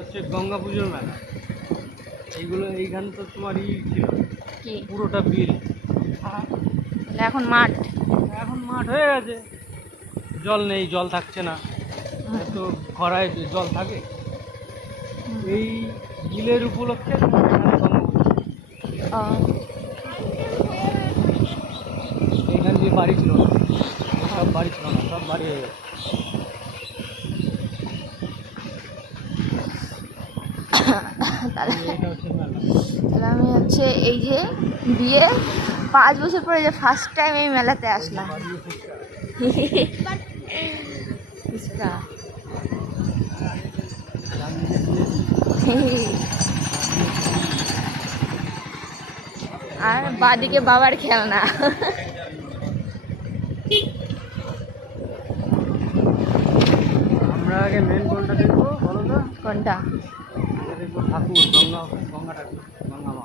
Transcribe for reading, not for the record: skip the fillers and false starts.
হচ্ছে গঙ্গা পুজোর মেলা। এইগুলো এইখান তো তোমারই ছিল কি পুরোটা বিল। তাহলে এখন মাঠ? এখন মাঠ হয়ে গেছে, জল নেই, জল থাকছে না। তো খরায় জল থাকে। এই বিলের উপলক্ষে তোমার এখানে গঙ্গা পুজো। ও, এইখান দিয়ে বাড়ি ছিল না, সব বাড়ি ছিল না, সব বাড়ি হয়ে গেছে। তাহলে এটা হচ্ছে মেলা। তাহলে আমি হচ্ছে এই যে বিয়ে 5 বছর পরে যে ফার্স্ট টাইম এই মেলাতে আসলাম। ফুচকা। আর বাদিকে বাবার খেলনা। আমরা আগে মেন কোনটা দেখবো বলো তো? কোনটা? দেখবো ঠাকুর, গঙ্গা, গঙ্গা ঠাকুর, গঙ্গা মা।